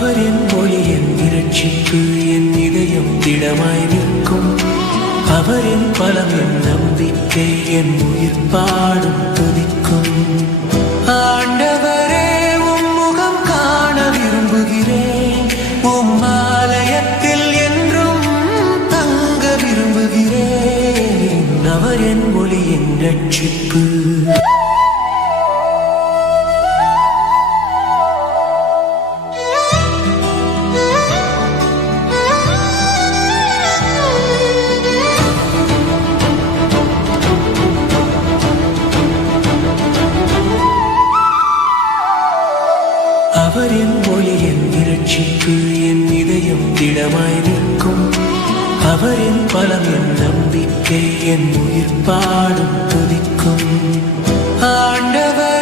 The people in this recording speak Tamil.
அவர் என் ஒளி, என் இரட்சிப்பு, என் இதயம் திடமாய் நிற்கும். அவர் என் பலம், என் நம்பிக்கை, என் உயிர் பாடும் துதிக்கும். ஆண்டவரே, உம் முகம் காண விரும்புகிறேன். உம் ஆலயத்தில் என்றும் தங்க விரும்புகிறேன். அவர் என் ஒளி, என் இரட்சிப்பு. அவர் என் ஒளி, என் இரட்சிப்பு, என் இதயம் திடமாய் நிற்கும். அவர் என் பலம், என் நம்பிக்கை, என் உயிர் பாடும் துதிக்கும். ஆண்டவர்